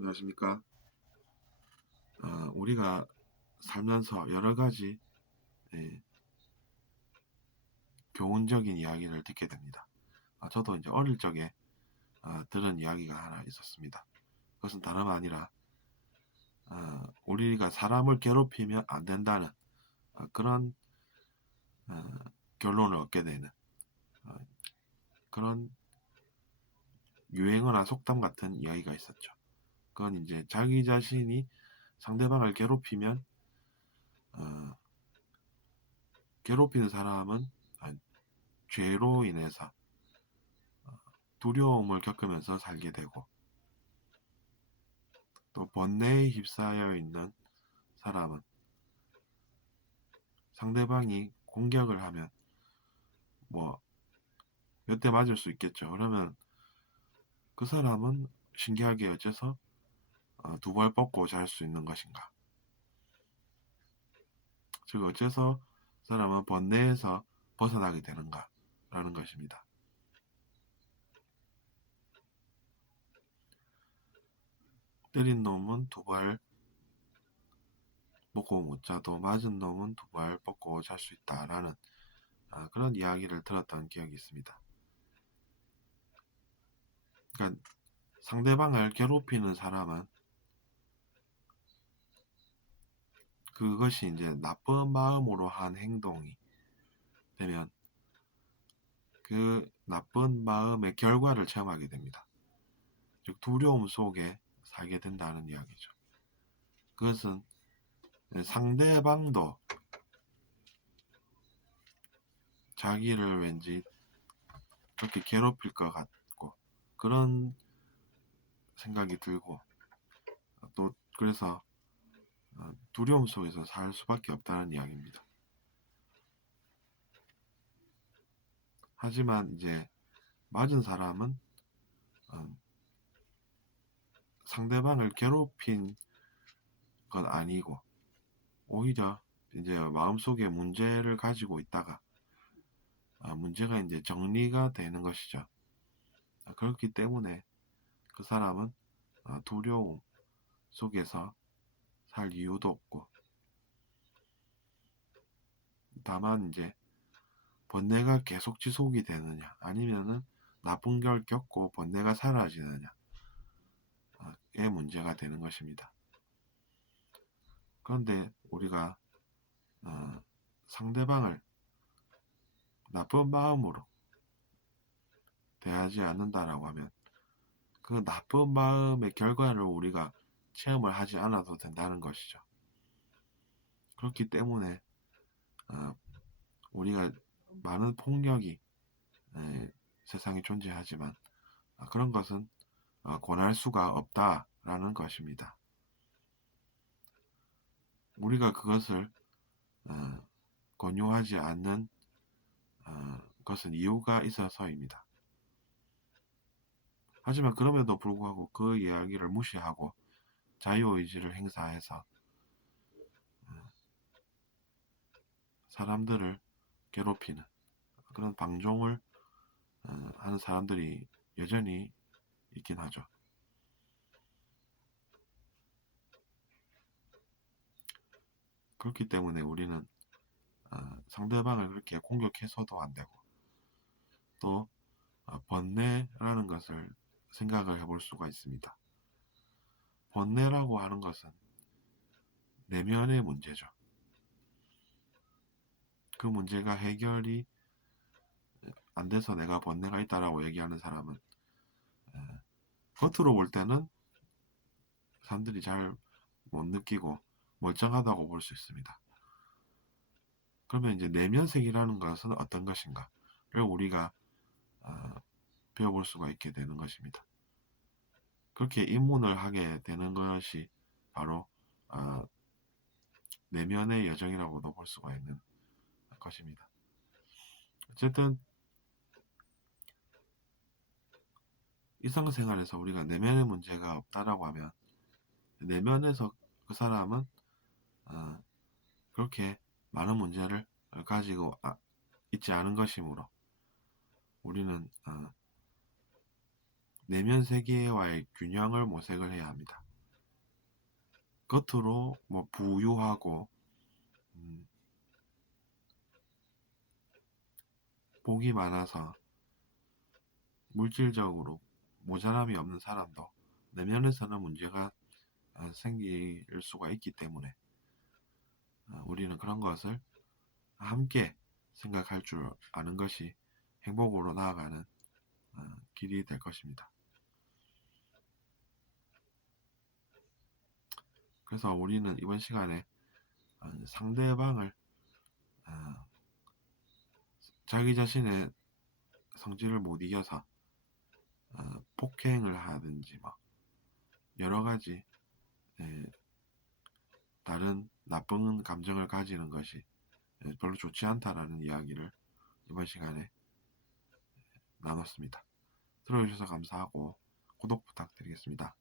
안녕하십니까. 우리가 살면서 여러 가지 예, 교훈적인 이야기를 듣게 됩니다. 저도 이제 어릴 적에 들은 이야기가 하나 있었습니다. 그것은 다름 아니라 우리가 사람을 괴롭히면 안 된다는 그런 어, 결론을 얻게 되는 어, 그런 유행어나 속담 같은 이야기가 있었죠. 그건 이제 자기 자신이 상대방을 괴롭히면 괴롭히는 사람은 죄로 인해서 두려움을 겪으면서 살게 되고, 또 번뇌에 휩싸여 있는 사람은 상대방이 공격을 하면 뭐 몇 대 맞을 수 있겠죠. 그러면 그 사람은 신기하게 어째서 두 발 뻗고 잘 수 있는 것인가? 즉 어째서 사람은 번뇌에서 벗어나게 되는가? 라는 것입니다. 때린 놈은 두 발 뻗고 못 자도 맞은 놈은 두 발 뻗고 잘 수 있다라는 그런 이야기를 들었던 기억이 있습니다. 그러니까 상대방을 괴롭히는 사람은 그것이 이제 나쁜 마음으로 한 행동이 되면 그 나쁜 마음의 결과를 체험하게 됩니다. 즉 두려움 속에 살게 된다는 이야기죠. 그것은 상대방도 자기를 왠지 그렇게 괴롭힐 것 같고 그런 생각이 들고, 또 그래서 두려움 속에서 살 수밖에 없다는 이야기입니다. 하지만 이제 맞은 사람은 상대방을 괴롭힌 건 아니고 오히려 이제 마음속에 문제를 가지고 있다가 문제가 이제 정리가 되는 것이죠. 그렇기 때문에 그 사람은 두려움 속에서 살 이유도 없고, 다만 이제 번뇌가 계속 지속이 되느냐 아니면은 나쁜 걸 겪고 번뇌가 사라지느냐의 문제가 되는 것입니다. 그런데 우리가 상대방을 나쁜 마음으로 대하지 않는다라고 하면 그 나쁜 마음의 결과를 우리가 체험을 하지 않아도 된다는 것이죠. 그렇기 때문에 우리가 많은 폭력이 세상에 존재하지만 그런 것은 권할 수가 없다라는 것입니다. 우리가 그것을 권유하지 않는 것은 이유가 있어서입니다. 하지만 그럼에도 불구하고 그 이야기를 무시하고 자유의지를 행사해서 사람들을 괴롭히는 그런 방종을 하는 사람들이 여전히 있긴 하죠. 그렇기 때문에 우리는 상대방을 그렇게 공격해서도 안 되고, 또 번뇌라는 것을 생각을 해볼 수가 있습니다. 번뇌라고 하는 것은 내면의 문제죠. 그 문제가 해결이 안 돼서 내가 번뇌가 있다라고 얘기하는 사람은 겉으로 볼 때는 사람들이 잘 못 느끼고 멀쩡하다고 볼 수 있습니다. 그러면 이제 내면색이라는 것은 어떤 것인가를 우리가 배워볼 수가 있게 되는 것입니다. 그렇게 입문을 하게 되는 것이 바로 내면의 여정이라고도 볼 수가 있는 것입니다. 어쨌든 일상생활에서 우리가 내면의 문제가 없다라고 하면 내면에서 그 사람은 그렇게 많은 문제를 가지고 있지 않은 것이므로 우리는 내면 세계와의 균형을 모색을 해야 합니다. 겉으로 뭐 부유하고 복이 많아서 물질적으로 모자람이 없는 사람도 내면에서는 문제가 생길 수가 있기 때문에 우리는 그런 것을 함께 생각할 줄 아는 것이 행복으로 나아가는 길이 될 것입니다. 그래서 우리는 이번 시간에 상대방을 자기 자신의 성질을 못 이겨서 폭행을 하든지 뭐 여러 가지 다른 나쁜 감정을 가지는 것이 별로 좋지 않다라는 이야기를 이번 시간에 나눴습니다. 들어주셔서 감사하고 구독 부탁드리겠습니다.